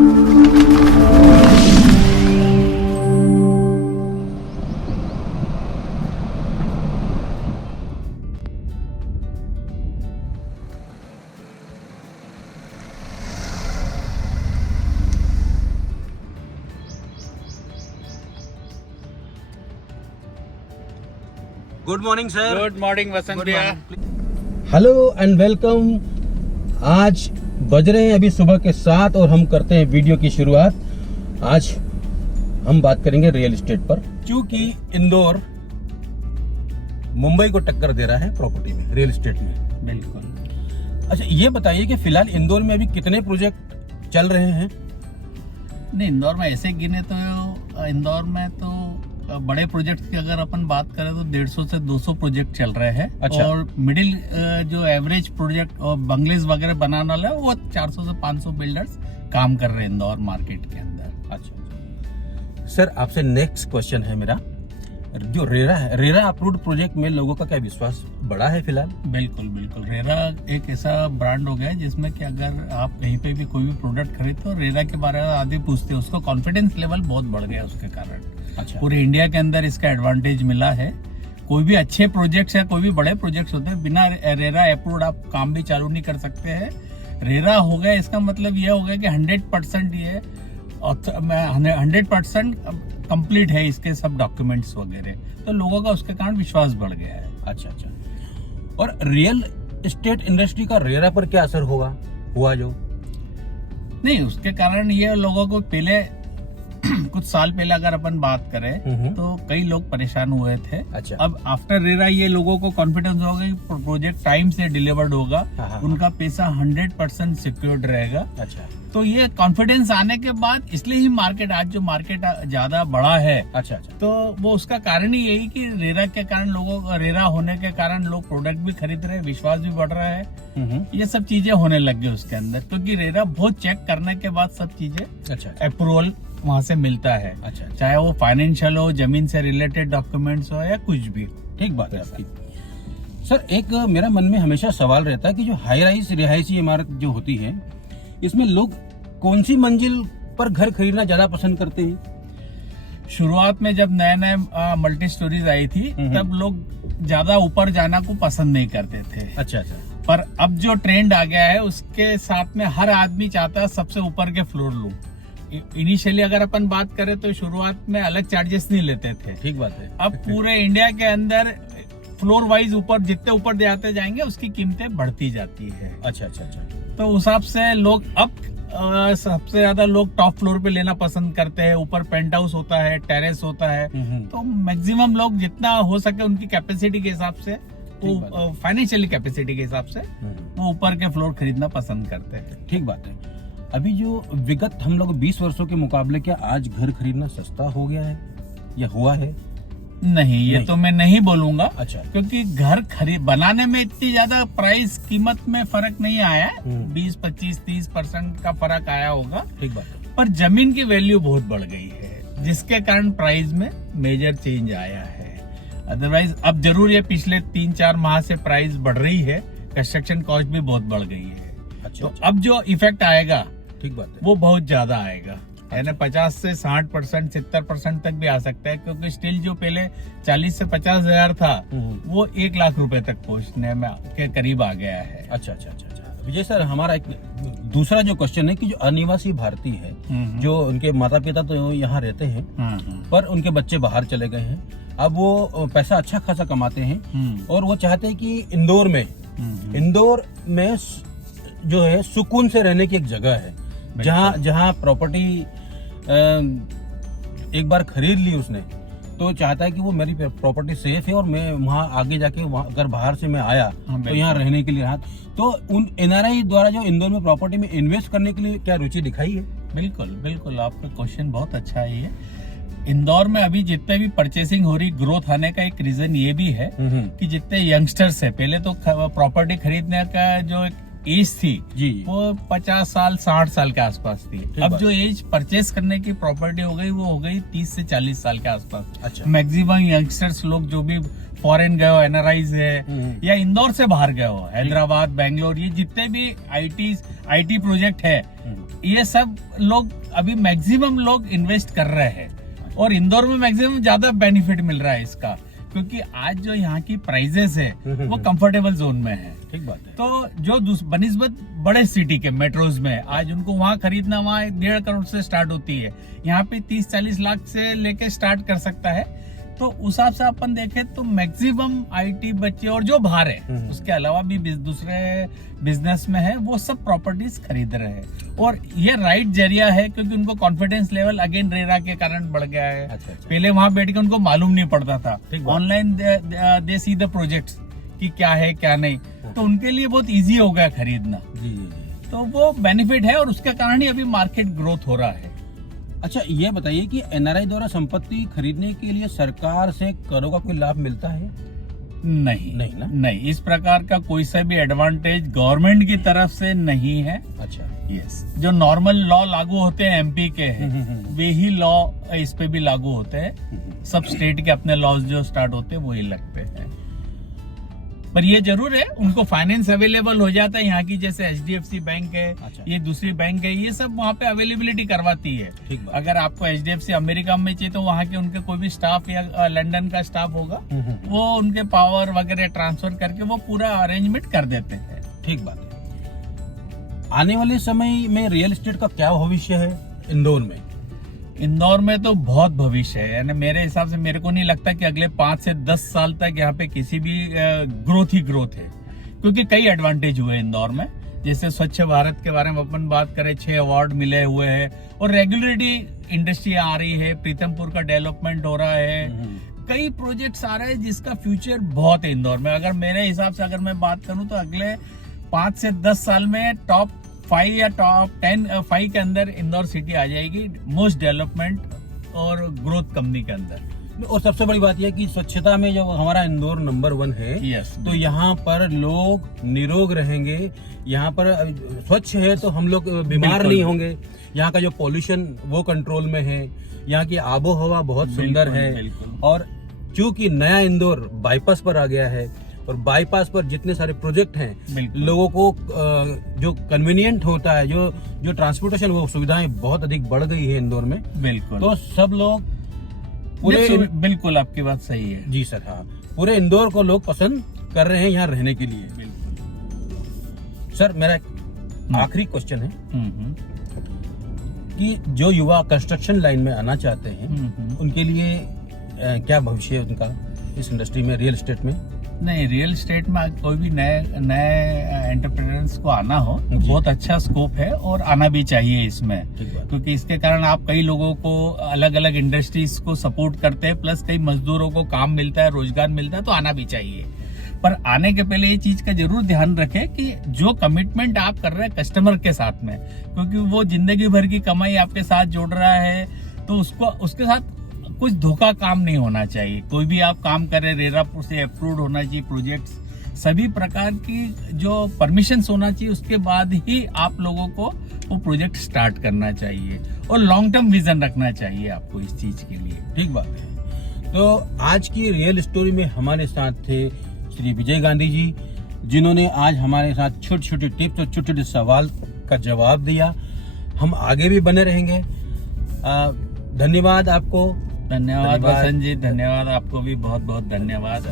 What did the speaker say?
Good morning sir. Good morning Vasant भैया। Hello and welcome. आज बज रहे हैं अभी सुबह के 7 और हम करते हैं वीडियो की शुरुआत। आज हम बात करेंगे रियल एस्टेट पर, क्योंकि इंदौर मुंबई को टक्कर दे रहा है प्रॉपर्टी में, रियल एस्टेट में। बिल्कुल। अच्छा, ये बताइए कि फिलहाल इंदौर में अभी कितने प्रोजेक्ट चल रहे हैं? नहीं, इंदौर में ऐसे गिने तो इंदौर में तो बड़े प्रोजेक्ट की अगर अपन बात करें तो 150 से 200 प्रोजेक्ट चल रहे हैं। अच्छा। और मिडिल जो एवरेज प्रोजेक्ट और बंगलेज वगैरह बनाने वाला है वो 400 से 500 बिल्डर्स काम कर रहे हैं इंदौर मार्केट के अंदर। अच्छा सर, आपसे नेक्स्ट क्वेश्चन है मेरा, जो रेरा है, रेरा अप्रूव्ड प्रोजेक्ट में लोगों का क्या विश्वास बढ़ा है फिलहाल? बिल्कुल बिल्कुल। रेरा एक ऐसा ब्रांड हो गया है जिसमें कि अगर आप कहीं पे भी कोई भी प्रोडक्ट खरीदते हो, रेरा के बारे में आदमी पूछते हैं, उसको कॉन्फिडेंस लेवल बहुत बढ़ गया उसके कारण। अच्छा। पूरे इंडिया के अंदर इसका एडवांटेज मिला है। कोई भी अच्छे प्रोजेक्ट्स या कोई भी बड़े प्रोजेक्ट्स होते हैं, बिना रेरा अप्रूव्ड आप काम भी चालू नहीं कर सकते हैं। रेरा हो गया, इसका मतलब ये हो गया कि 100% ये 100% कंप्लीट है इसके सब डॉक्यूमेंट्स वगैरह, तो लोगों का उसके कारण विश्वास बढ़ गया है। अच्छा अच्छा। और रियल एस्टेट इंडस्ट्री का रेरा पर क्या असर हुआ जो? नहीं, उसके कारण ये लोगों को पहले कुछ साल पहले अगर अपन बात करें तो कई लोग परेशान हुए थे। अच्छा। अब आफ्टर रेरा ये लोगों को कॉन्फिडेंस होगा कि प्रोजेक्ट टाइम से डिलीवर्ड होगा, हाँ। उनका पैसा 100% सिक्योर्ड रहेगा। अच्छा। तो ये कॉन्फिडेंस आने के बाद इसलिए ही मार्केट आज जो मार्केट ज्यादा बड़ा है। अच्छा अच्छा। तो वो उसका कारण ही यही कि रेरा के कारण लोगों, रेरा होने के कारण लोग प्रोडक्ट भी खरीद रहे हैं, विश्वास भी बढ़ रहा है। ये सब चीजें होने लग गई उसके अंदर, क्योंकि रेरा बहुत चेक करने के बाद सब चीजें अच्छा अप्रूवल वहां से मिलता है। अच्छा। चाहे वो फाइनेंशियल हो, जमीन से रिलेटेड डॉक्यूमेंट्स हो या कुछ भी। ठीक बात है आपकी। सर, एक मेरा मन में हमेशा सवाल रहता है कि जो हाई राइज रिहायशी इमारत जो होती है, इसमें लोग कौन सी मंजिल पर घर खरीदना ज्यादा पसंद करते हैं? शुरुआत में जब नए नए मल्टी स्टोरीज आई थी तब लोग ज्यादा ऊपर जाना को पसंद नहीं करते थे। अच्छा अच्छा। पर अब जो ट्रेंड आ गया है उसके साथ में हर आदमी चाहता है सबसे ऊपर के फ्लोर लूं। इनिशियली अगर अपन बात करें तो शुरुआत में अलग चार्जेस नहीं लेते थे। ठीक बात है। अब पूरे इंडिया के अंदर फ्लोर वाइज ऊपर जितने ऊपर जाते जाएंगे उसकी कीमतें बढ़ती जाती है। अच्छा अच्छा अच्छा। तो उस हिसाब से लोग अब सबसे ज्यादा लोग टॉप फ्लोर पे लेना पसंद करते हैं। ऊपर पेंट हाउस होता है, टेरेस होता है, तो मैक्सिमम लोग जितना हो सके उनकी कैपेसिटी के हिसाब से, वो फाइनेंशियली कैपेसिटी के हिसाब से वो ऊपर के फ्लोर खरीदना पसंद करते हैं। ठीक बात है। अभी जो विगत हम लोग 20 वर्षों के मुकाबले क्या आज घर खरीदना सस्ता हो गया है या हुआ है? नहीं, ये तो मैं नहीं बोलूंगा। अच्छा। क्योंकि घर बनाने में इतनी ज्यादा प्राइस कीमत में फर्क नहीं आया है। 20, 25, 30% का फर्क आया होगा। ठीक बात है। पर जमीन की वैल्यू बहुत बढ़ गई है, जिसके कारण प्राइस में मेजर चेंज आया है। अदरवाइज अब जरूर ये पिछले 3-4 माह से प्राइस बढ़ रही है, कंस्ट्रक्शन कॉस्ट भी बहुत बढ़ गई है। अच्छा। तो अब जो इफेक्ट आएगा, ठीक बात है, वो बहुत ज्यादा आएगा। यानी 50 से 60%, 70% तक भी आ सकता है, क्योंकि स्टील जो पहले 40 से 50 हजार था वो 1 लाख रुपए तक पहुंचने में के करीब आ गया है। अच्छा अच्छा अच्छा अच्छा। विजय सर, हमारा एक दूसरा जो क्वेश्चन है कि जो अनिवासी भारतीय है, जो उनके माता पिता तो यहाँ रहते हैं पर उनके बच्चे बाहर चले गए हैं, अब वो पैसा अच्छा खासा कमाते हैं और वो चाहते हैं कि इंदौर में जो है सुकून से रहने की एक जगह है, जहाँ प्रॉपर्टी एक बार खरीद ली उसने तो चाहता है कि वो मेरी प्रॉपर्टी सेफ है और मैं वहाँ आगे जाके अगर बाहर से मैं आया तो यहाँ रहने के लिए रहा। तो उन एनआरआई द्वारा जो इंदौर में प्रॉपर्टी में इन्वेस्ट करने के लिए क्या रुचि दिखाई है? बिल्कुल बिल्कुल, आपका क्वेश्चन बहुत अच्छा है। ये इंदौर में अभी जितने भी परचेसिंग हो रही, ग्रोथ आने का एक रीजन ये भी है कि जितने यंगस्टर्स है, पहले तो प्रॉपर्टी खरीदने का जो एक एज थी जी, वो 50 साल 60 साल के आसपास थी। अब जो एज परचेस करने की प्रॉपर्टी हो गई वो हो गई 30 से 40 साल के आसपास। अच्छा। मैक्सिमम यंगस्टर्स लोग जो भी फॉरेन गए हो, एनआरआईज है या इंदौर से बाहर गए हो, हैदराबाद, बेंगलोर, ये जितने भी आईटी प्रोजेक्ट है ये सब लोग अभी मैक्सिमम लोग इन्वेस्ट कर रहे हैं और इंदौर में मैक्सिमम ज्यादा बेनिफिट मिल रहा है इसका, क्योंकि आज जो यहाँ की प्राइजेस है वो कंफर्टेबल जोन में है। ठीक बात है। तो जो बनिस्बत बड़े सिटी के मेट्रोज में आज उनको वहाँ खरीदना वहाँ 1.5 करोड़ से स्टार्ट होती है, यहाँ पे 30-40 लाख से लेके स्टार्ट कर सकता है। तो उस हिसाब से अपन देखें तो मैक्सिमम आईटी बच्चे और जो बाहर है उसके अलावा भी दूसरे बिजनेस में है वो सब प्रॉपर्टीज खरीद रहे हैं और ये राइट जरिया है, क्योंकि उनको कॉन्फिडेंस लेवल अगेन रेरा के कारण बढ़ गया है। अच्छा। पहले वहां बैठ के उनको मालूम नहीं पड़ता था, online they see the projects कि क्या है क्या नहीं, तो उनके लिए बहुत इजी हो गया खरीदना। तो वो बेनिफिट है और उसके कारण ही अभी मार्केट ग्रोथ हो रहा है। अच्छा, ये बताइए कि एनआरआई द्वारा संपत्ति खरीदने के लिए सरकार से करों का कोई लाभ मिलता है? नहीं ना? नहीं, इस प्रकार का कोई सा भी एडवांटेज गवर्नमेंट की तरफ से नहीं है। अच्छा। यस, जो नॉर्मल लॉ लागू होते हैं एमपी के हैं वे ही लॉ इस पे भी लागू होते हैं। सब स्टेट के अपने लॉज जो स्टार्ट होते हैं वही लगते हैं। पर ये जरूर है उनको फाइनेंस अवेलेबल हो जाता है, यहाँ की जैसे HDFC बैंक है। अच्छा। ये दूसरी बैंक है, ये सब वहाँ पे अवेलेबिलिटी करवाती है। अगर आपको HDFC अमेरिका में चाहिए तो वहाँ के उनके कोई भी स्टाफ या लंदन का स्टाफ होगा वो उनके पावर वगैरह ट्रांसफर करके वो पूरा अरेंजमेंट कर देते हैं। ठीक बात है। आने वाले समय में रियल एस्टेट का क्या भविष्य है इंदौर में? इंदौर में तो बहुत भविष्य है, यानी मेरे हिसाब से मेरे को नहीं लगता कि अगले 5 से 10 साल तक यहाँ पे किसी भी ग्रोथ ही ग्रोथ है, क्योंकि कई एडवांटेज हुए इंदौर में। जैसे स्वच्छ भारत के बारे में अपन बात करें, 6 अवार्ड मिले हुए हैं और रेगुलरली इंडस्ट्री आ रही है, प्रीतमपुर का डेवलपमेंट हो रहा है, कई प्रोजेक्ट्स आ रहे हैं जिसका फ्यूचर बहुत है इंदौर में। अगर मेरे हिसाब से अगर मैं बात करूं तो अगले 5 से 10 साल में टॉप 5 या टॉप 5 के अंदर इंदौर सिटी आ जाएगी, मोस्ट डेवलपमेंट और ग्रोथ कंपनी के अंदर। और सबसे बड़ी बात यह कि स्वच्छता में जो हमारा इंदौर नंबर 1 है। यस। तो यहाँ पर लोग निरोग रहेंगे, यहाँ पर स्वच्छ है तो हम लोग बीमार नहीं होंगे। यहाँ का जो पॉल्यूशन वो कंट्रोल में है, यहाँ की आबो हवा बहुत सुंदर है। और चूंकि नया इंदौर बाईपास पर आ गया है और बाईपास पर जितने सारे प्रोजेक्ट हैं, लोगों को जो कन्वीनियंट होता है, जो ट्रांसपोर्टेशन वो सुविधाएं बहुत अधिक बढ़ गई है इंदौर में। बिल्कुल। तो सब लोग बिल्कुल आपकी बात सही है। जी सर, हाँ, पूरे इंदौर को लोग पसंद कर रहे हैं यहाँ रहने के लिए। बिल्कुल। सर, मेरा आखिरी क्वेश्चन है कि जो युवा कंस्ट्रक्शन लाइन में आना चाहते हैं उनके लिए क्या भविष्य है उनका इस इंडस्ट्री में, रियल एस्टेट में? नहीं, रियल एस्टेट में कोई भी नए एंटरप्रेन्योर्स को आना हो तो बहुत अच्छा स्कोप है और आना भी चाहिए इसमें, क्योंकि इसके कारण आप कई लोगों को अलग अलग इंडस्ट्रीज को सपोर्ट करते हैं, प्लस कई मजदूरों को काम मिलता है, रोजगार मिलता है, तो आना भी चाहिए। पर आने के पहले ये चीज का जरूर ध्यान रखें कि जो कमिटमेंट आप कर रहे हैं कस्टमर के साथ में, क्योंकि वो जिंदगी भर की कमाई आपके साथ जोड़ रहा है, तो उसके साथ कुछ धोखा काम नहीं होना चाहिए। कोई भी आप काम करें, रेरा से अप्रूव्ड होना चाहिए प्रोजेक्ट्स, सभी प्रकार की जो परमिशंस होना चाहिए, उसके बाद ही आप लोगों को वो प्रोजेक्ट स्टार्ट करना चाहिए और लॉन्ग टर्म विजन रखना चाहिए आपको इस चीज के लिए। ठीक बात है। तो आज की रियल स्टोरी में हमारे साथ थे श्री विजय गांधी जी, जिन्होंने आज हमारे साथ छोटे छोटे टिप्स और छोटे छोटे सवाल का जवाब दिया। हम आगे भी बने रहेंगे। धन्यवाद आपको। धन्यवाद वसंत जी, धन्यवाद आपको भी, बहुत बहुत धन्यवाद।